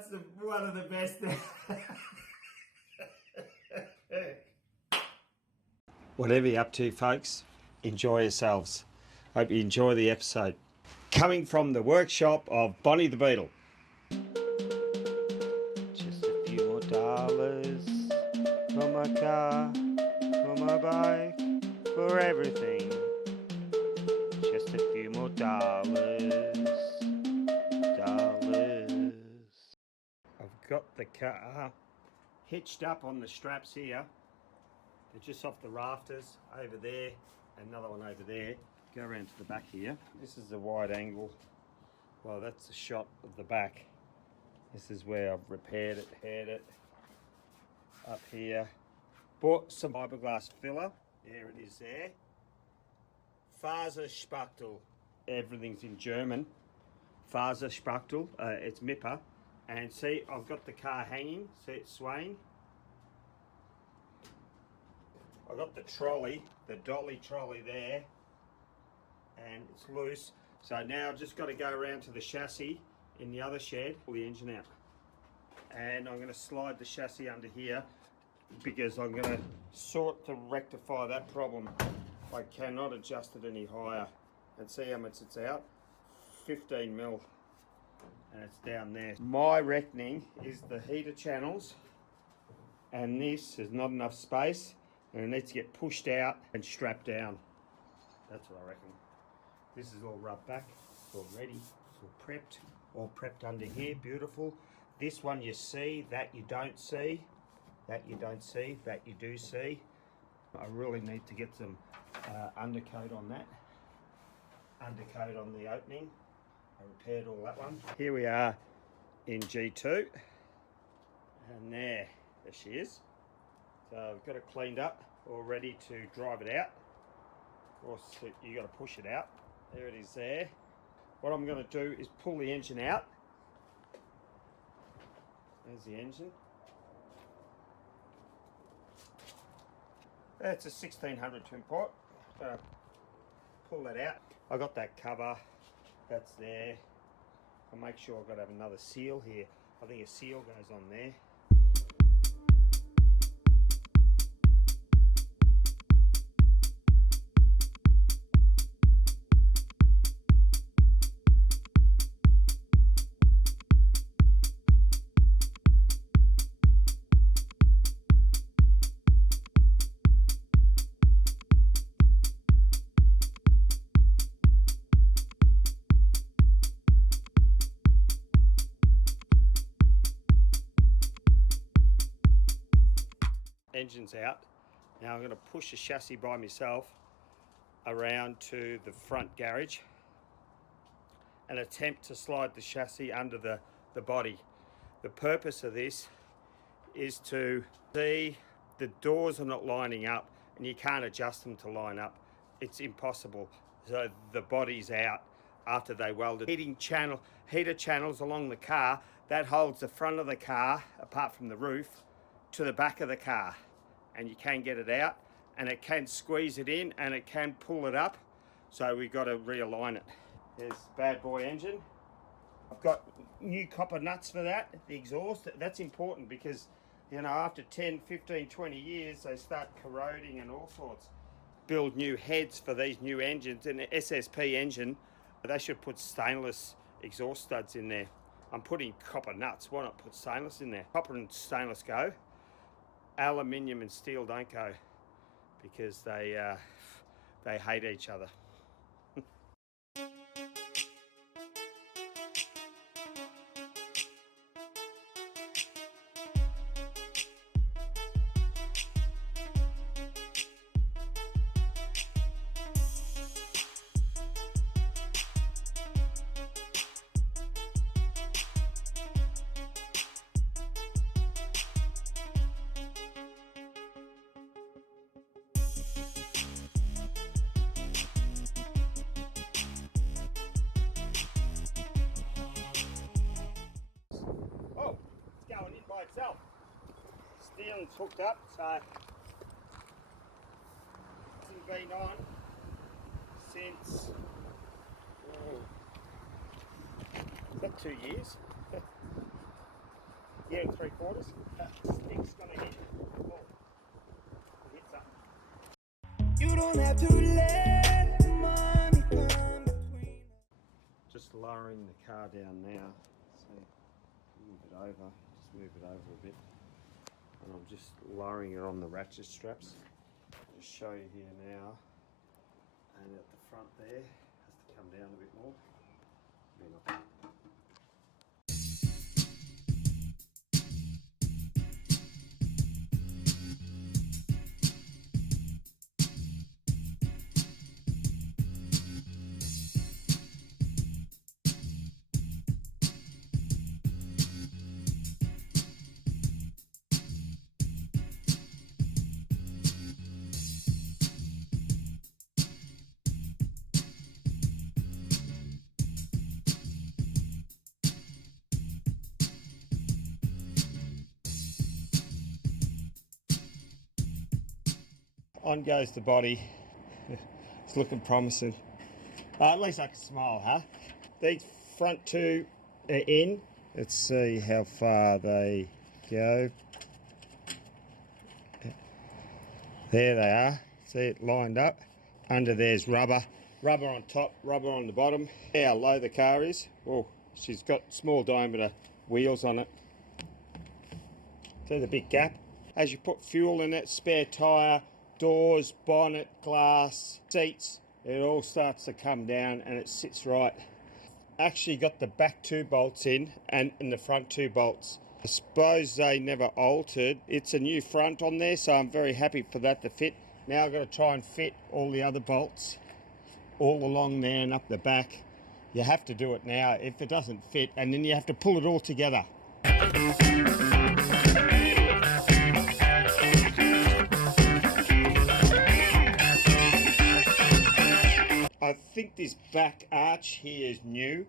That's one of the best. Whatever you're up to, folks, enjoy yourselves. Hope you enjoy the episode. Coming from the workshop of Bonnie the Beetle. Just a few more dollars for my car, for my bike, for everything. Just a few more dollars. I've got the car hitched up on the straps here. They're just off the rafters over there, another one over there. Go around to the back here. This is the wide angle. Well, that's the shot of the back. This is where I've repaired it, haired it. Up here. Bought some fiberglass filler. There it is there. Faserspachtel. Everything's in German. Faserspachtel. It's MIPA. And see, I've got the car hanging. See, it's swaying. I've got the trolley, the dolly trolley there, and it's loose. So now I've just got to go around to the chassis in the other shed, pull the engine out. And I'm going to slide the chassis under here because I'm going to sort to rectify that problem. I cannot adjust it any higher. And see how much it's out? 15 mil. And it's down there. My reckoning is the heater channels, and this is not enough space, and it needs to get pushed out and strapped down. That's what I reckon. This is all rubbed back, it's all ready, it's all prepped under here, beautiful. This one you see, that you don't see, that you don't see, that you do see. I really need to get some undercoat on that, undercoat on the opening. I repaired all that one. Here we are in G2, and there she is. So I've got it cleaned up, all ready to drive it out. Of course, you got to push it out. There it is there. What I'm going to do is pull the engine out. There's the engine. That's a 1600 twin port. Pull that out. I got that cover. That's there. I'll make sure I've got to have another seal here. I think a seal goes on there. Engine's out. Now I'm going to push the chassis by myself around to the front garage and attempt to slide the chassis under the body. The purpose of this is to see the doors are not lining up, and you can't adjust them to line up. It's impossible. So the body's out after they welded. Heater channels along the car, that holds the front of the car, apart from the roof, to the back of the car, and you can get it out, and it can squeeze it in, and it can pull it up. So we've got to realign it. There's the bad boy engine. I've got new copper nuts for that. The exhaust, that's important because, you know, after 10, 15, 20 years, they start corroding and all sorts. Build new heads for these new engines. An SSP engine, they should put stainless exhaust studs in there. I'm putting copper nuts. Why not put stainless in there? Copper and stainless go. Aluminium and steel don't go because they hate each other. By itself. Steering's hooked up, so it's been on since about 2 years. Yeah, 3/4. That stick's gonna hit. Oh, hit something. You don't have to let the money come between. Just lowering the car down now. So move it over. Just move it over a bit. And I'm just lowering it on the ratchet straps. I'll just show you here now. And at the front there, has to come down a bit more. On goes the body. It's looking promising. At least I can smile, huh? These front two are in. Let's see how far they go. There they are. See it lined up. Under there's rubber. Rubber on top, rubber on the bottom. See how low the car is. Oh, she's got small diameter wheels on it. See the big gap? As you put fuel in it, spare tyre, doors, bonnet, glass, seats, it all starts to come down and it sits right. Actually got the back two bolts in and the front two bolts. I suppose they never altered. It's a new front on there, so I'm very happy for that to fit. Now I've got to try and fit all the other bolts all along there and up the back. You have to do it now if it doesn't fit, and then you have to pull it all together. I think this back arch here is new.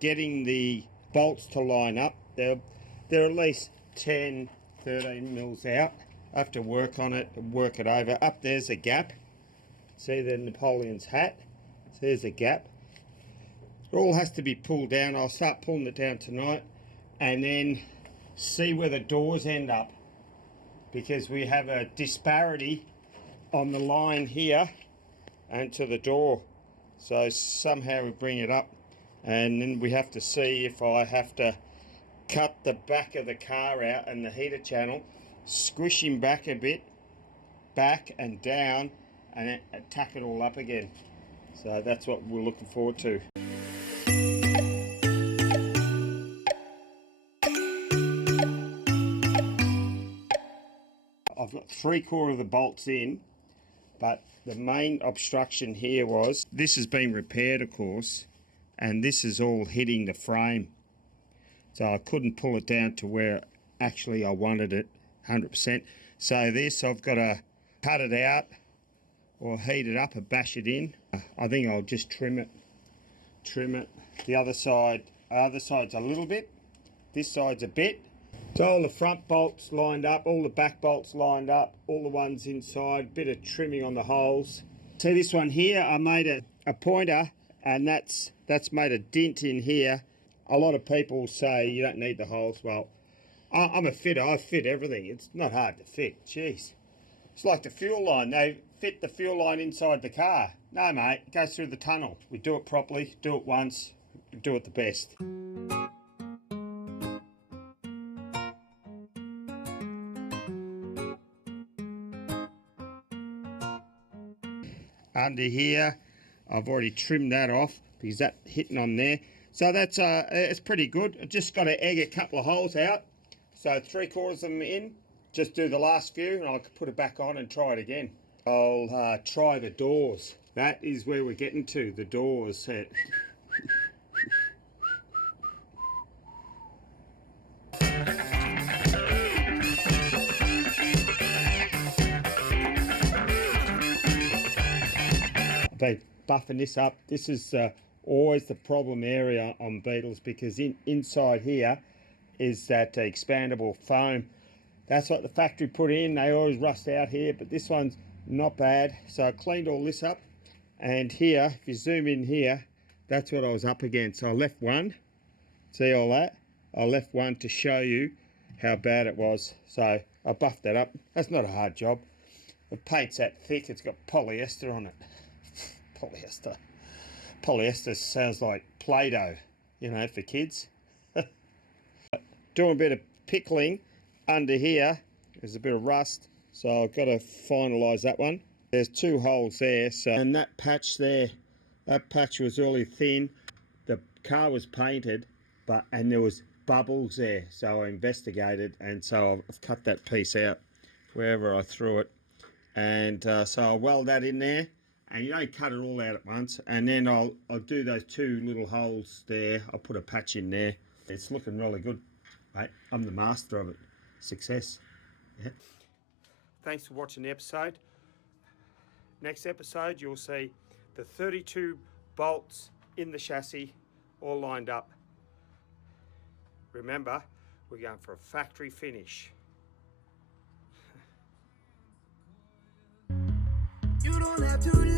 Getting the bolts to line up. They're at least 10, 13 mils out. I have to work on it and work it over. Up there's a gap. See the Napoleon's hat? So there's a gap. It all has to be pulled down. I'll start pulling it down tonight and then see where the doors end up, because we have a disparity on the line here and to the door. So somehow we bring it up, and then we have to see if I have to cut the back of the car out and the heater channel, squish him back a bit, back and down, and tack it all up again. So that's what we're looking forward to. I've got 3/4 of the bolts in, but the main obstruction here was, this has been repaired of course, and this is all hitting the frame. So I couldn't pull it down to where actually I wanted it 100%. So this, I've got to cut it out or heat it up and bash it in. I think I'll just trim it. The other side's a little bit, this side's a bit. So all the front bolts lined up, all the back bolts lined up, all the ones inside, bit of trimming on the holes. See this one here, I made a pointer, and that's made a dent in here. A lot of people say you don't need the holes. Well, I'm a fitter, I fit everything. It's not hard to fit, jeez. It's like the fuel line, they fit the fuel line inside the car. No mate, it goes through the tunnel. We do it properly, do it once, do it the best. Under here, I've already trimmed that off because that's hitting on there. So that's it's pretty good. I just got to egg a couple of holes out. So 3/4 of them in. Just do the last few, and I'll put it back on and try it again. I'll try the doors. That is where we're getting to, the doors. Been buffing this up. This is always the problem area on Beetles, because inside here is that expandable foam. That's what the factory put in. They always rust out here, but this one's not bad. So I cleaned all this up, and here, if you zoom in here, that's what I was up against. So I left one, see all that? I left one to show you how bad it was. So I buffed that up. That's not a hard job. The paint's that thick, it's got polyester on it. Polyester. Polyester sounds like Play-Doh, you know, for kids. Doing a bit of pickling under here. There's a bit of rust, so I've got to finalise that one. There's 2 holes there, so, and that patch there, that patch was really thin. The car was painted, and there was bubbles there, so I investigated, and so I've cut that piece out wherever I threw it. And so I'll weld that in there, and you don't cut it all out at once, and then I'll do those 2 little holes there. I'll put a patch in there. It's looking really good, mate. I'm the master of it. Success. Yeah. Thanks for watching the episode. Next episode you'll see the 32 bolts in the chassis all lined up. Remember, we're going for a factory finish. You don't have to